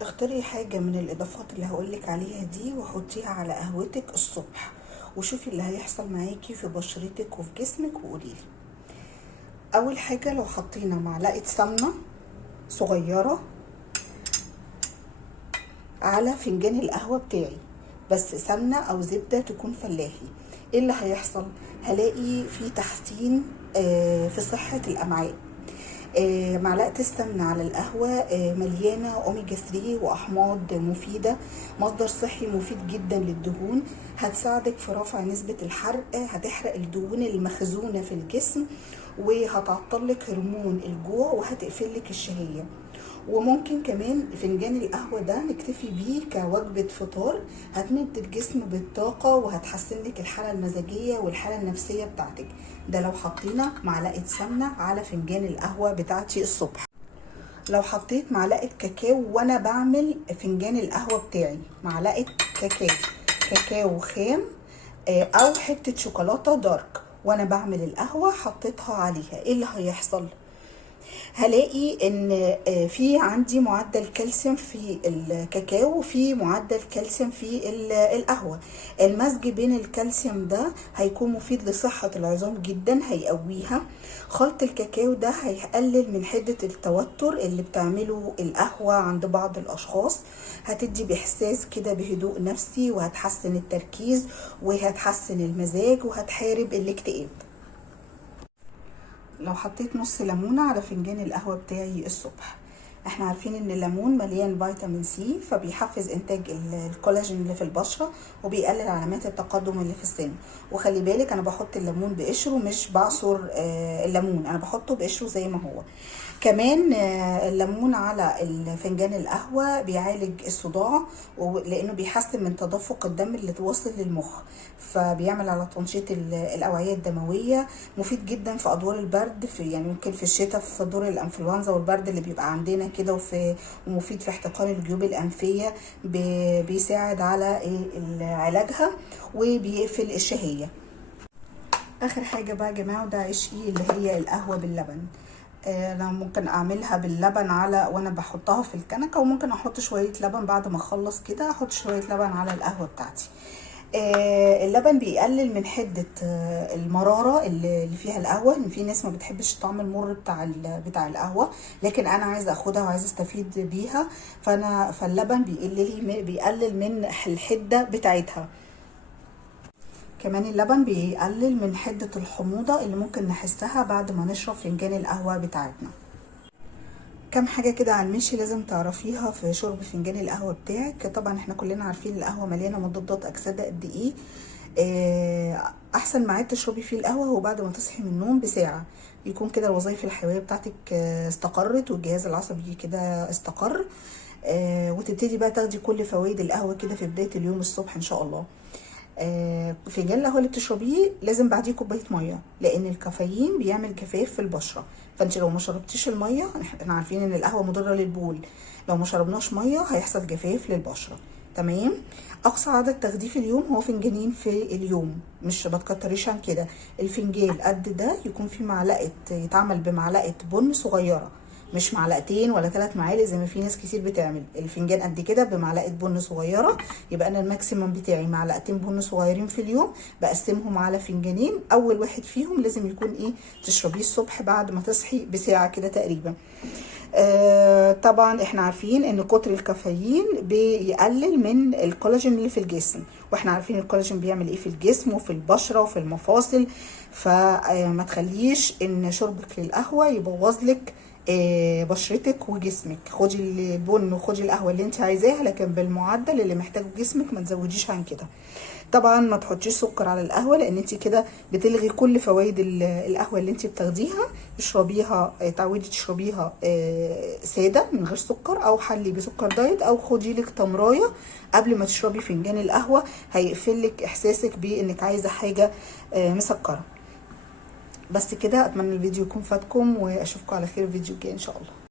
اختاري حاجة من الإضافات اللي هقولك عليها دي وحطيها على قهوتك الصبح، وشوفي اللي هيحصل معاكي في بشرتك وفي جسمك وقوليلي. أول حاجة، لو حطينا معلقة سمنة صغيرة على فنجان القهوة بتاعي، بس سمنة أو زبدة تكون فلاحي، ايه اللي هيحصل؟ هلاقي في تحسين في صحة الأمعاء. معلقة السمنة على القهوة مليانة أوميجا 3 وأحماض مفيدة، مصدر صحي مفيد جدا للدهون، هتساعدك في رفع نسبة الحرق، هتحرق الدهون المخزونة في الجسم، وهتعطلك هرمون الجوع وهتقفلك الشهية. وممكن كمان فنجان القهوة ده نكتفي بيه كوجبة فطار، هتمد الجسم بالطاقة وهتحسن لك الحالة المزاجية والحالة النفسية بتاعتك. ده لو حطينا معلقة سمنة على فنجان القهوة بتاعتي الصبح. لو حطيت معلقة كاكاو وانا بعمل فنجان القهوة بتاعي، معلقة كاكاو خام او حتة شوكولاتة دارك وانا بعمل القهوة حطيتها عليها، ايه اللي هيحصل؟ هلاقي ان في عندي معدل كالسيوم في الكاكاو وفي معدل كالسيوم في القهوة. المزج بين الكالسيوم ده هيكون مفيد لصحة العظام جدا، هيقويها. خلط الكاكاو ده هيقلل من حدة التوتر اللي بتعمله القهوة عند بعض الاشخاص، هتدي باحساس كده بهدوء نفسي، وهتحسن التركيز وهتحسن المزاج وهتحارب الاكتئاب. لو حطيت نص ليمونه على فنجان القهوه بتاعي الصبح، احنا عارفين ان الليمون مليان فيتامين سي، فبيحفز انتاج الكولاجين اللي في البشره وبيقلل علامات التقدم اللي في السن. وخلي بالك انا بحط الليمون بقشره، مش بعصر الليمون، انا بحطه بقشره زي ما هو. كمان الليمون على فنجان القهوه بيعالج الصداع، لانه بيحسن من تدفق الدم اللي توصل للمخ، فبيعمل على تنشيط الاوعيه الدمويه، مفيد جدا في ادوار البرد، في يعني ممكن في الشتاء في دور الانفلونزا والبرد اللي بيبقى عندنا كده، ومفيد في احتقان الجيوب الانفيه، بيساعد على علاجها وبيقفل الشهيه. اخر حاجه بقى يا جماعه، وده عشقي، اللي هي القهوه باللبن. انا ممكن اعملها باللبن وانا بحطها في الكنكه، وممكن احط شويه لبن بعد ما اخلص كده، احط شويه لبن على القهوه بتاعتي. اللبن بيقلل من حده المراره اللي فيها القهوه، ان في ناس ما بتحبش الطعم المر بتاع القهوه، لكن انا عايزه اخدها وعايزه استفيد بيها، فاللبن بيقلل من الحده بتاعتها. كمان اللبن بيقلل من حدة الحموضة اللي ممكن نحسها بعد ما نشرب فنجان القهوة بتاعتنا. كم حاجة كده على المشي لازم تعرفيها في شرب فنجان القهوة بتاعك. طبعا احنا كلنا عارفين القهوة مليانة مضادات اكسدة قد ايه. احسن ميعاد تشربي فيه القهوة هو بعد ما تصحي من النوم بساعة، يكون كده الوظائف الحيوية بتاعتك استقرت والجهاز العصبي كده استقر، وتبتدي بقى تاخدي كل فوائد القهوة كده في بداية اليوم الصبح ان شاء الله. فنجان القهوه اللي بتشربيه لازم بعديه كوبايه ميه، لان الكافيين بيعمل جفاف في البشره، فانت لو ما شربتيش الميه، احنا عارفين ان القهوه مضره للبول، لو ما شربناش ميه هيحصل جفاف للبشره. تمام. اقصى عدد تاخديه في اليوم هو فنجانين في اليوم، مش بتكتريش عن كده. الفنجان قد ده يكون فيه معلقه، يتعمل بمعلقه بن صغيره، مش معلقتين ولا 3 معالق زي ما في ناس كتير بتعمل. الفنجان قد كده بمعلقه بن صغيره، يبقى انا الماكسيمم بتاعي معلقتين بن صغيرين في اليوم، بقسمهم على فنجانين. اول واحد فيهم لازم يكون تشربيه الصبح بعد ما تصحي بساعه كده تقريبا. طبعا احنا عارفين ان كتر الكافيين بيقلل من الكولاجين اللي في الجسم، واحنا عارفين الكولاجين بيعمل ايه في الجسم وفي البشره وفي المفاصل، فما تخليش ان شربك للقهوه يبوظ لك بشرتك وجسمك. خدي البن وخدي القهوه اللي انت عايزاها، لكن بالمعدل اللي محتاجه جسمك، ما تزوديش عن كده. طبعا ما تحطيش سكر على القهوه، لان انت كده بتلغي كل فوائد القهوه اللي انت بتاخديها. اشربيها، تعودي تشربيها ساده من غير سكر، او حلي بسكر دايت، او خدي لك تمرايه قبل ما تشربي فنجان القهوه، هيقفل لك احساسك بانك عايزه حاجه مسكره. بس كده، اتمنى الفيديو يكون فاتكم، واشوفكم على خير فيديو جاي ان شاء الله.